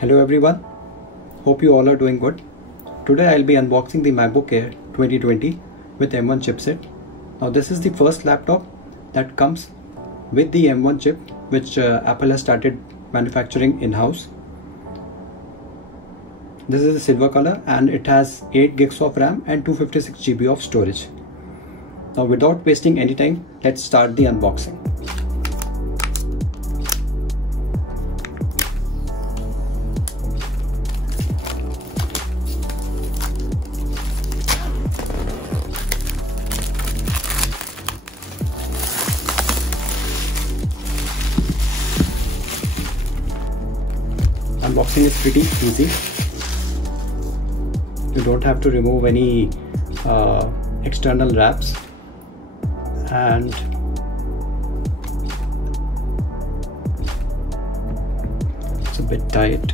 Hello everyone, hope you all are doing good. Today I'll be unboxing the MacBook Air 2020 with M1 chipset. Now this is the first laptop that comes with the M1 chip which Apple has started manufacturing in-house. This is a silver color and it has 8 gigs of RAM and 256 GB of storage. Now without wasting any time, let's start the unboxing. Unboxing is pretty easy. You don't have to remove any external wraps, and it's a bit tight.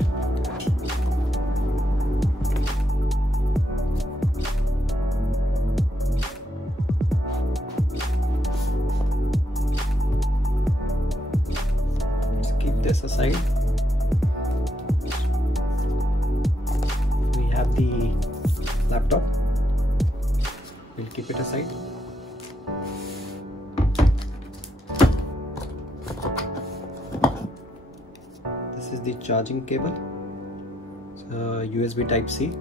Let's keep this aside. The laptop, we'll keep it aside. This is the charging cable, USB type C.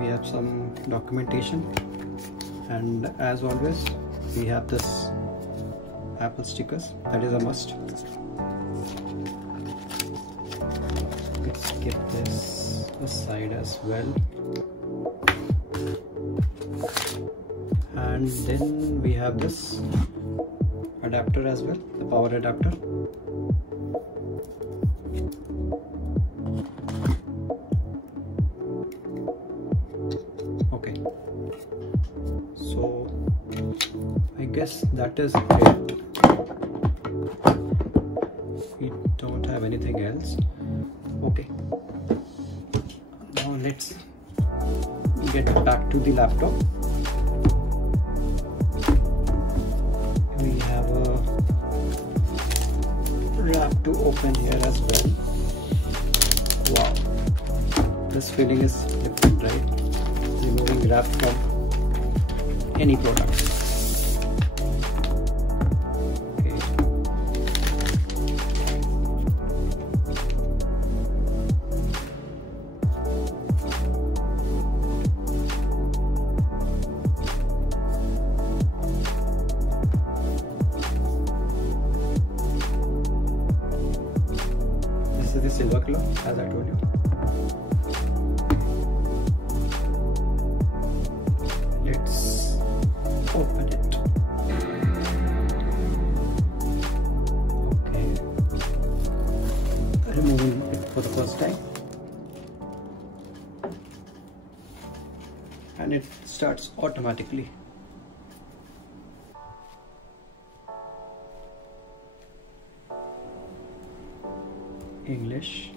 We have some documentation, and as always we have this Apple stickers, that is a must. Let's get this aside as well, and then we have this adapter as well, the power adapter. Okay, so I guess that is it. We don't have anything else. Okay, now let's get back to the laptop. We have a wrap to open here as well. Wow, this feeling is different, right? Removing wrap from any product. This is the silver color, as I told you. Let's open it. Okay, removing it for the first time, and it starts automatically. English.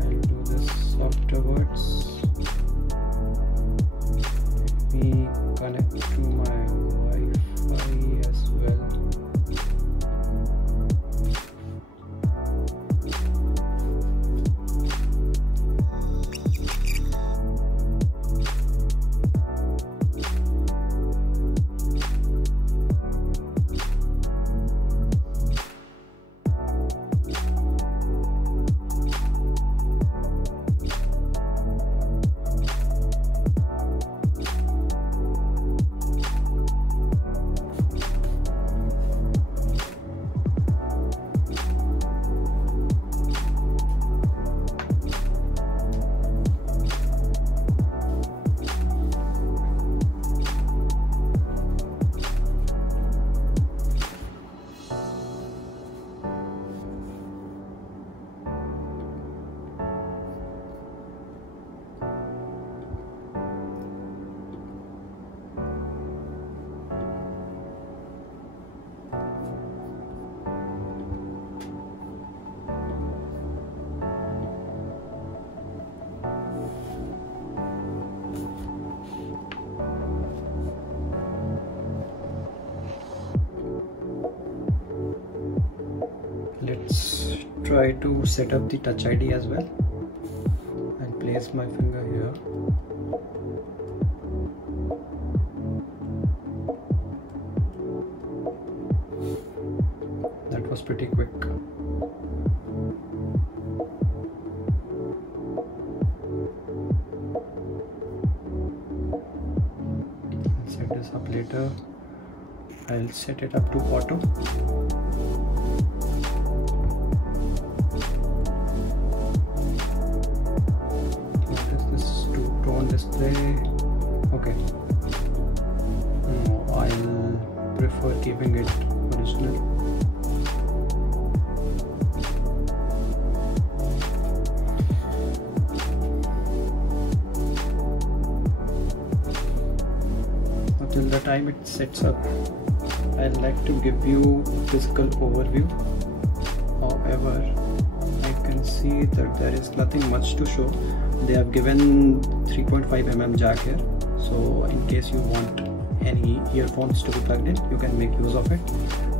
I'll do this afterwards. Let me connect to my Wi-Fi as well. try to set up the Touch ID as well. I'll place my finger here. That was pretty quick. I'll set this up later. I'll set it up to auto. What is this? Two-tone display. Okay. No, I'll prefer keeping it original. Till the time it sets up, I'd like to give you a physical overview. However, I can see that there is nothing much to show. They have given 3.5mm jack here, so in case you want any earphones to be plugged in, you can make use of it.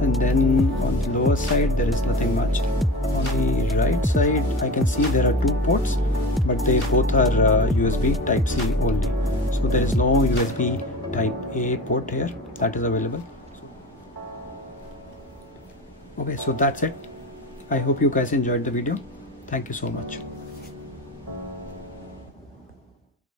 And then on the lower side there is nothing much. On the right side I can see there are two ports, but they both are USB Type-C only. So there is no USB Type A port here that is available. Okay, so that's it. I hope you guys enjoyed the video. Thank you so much.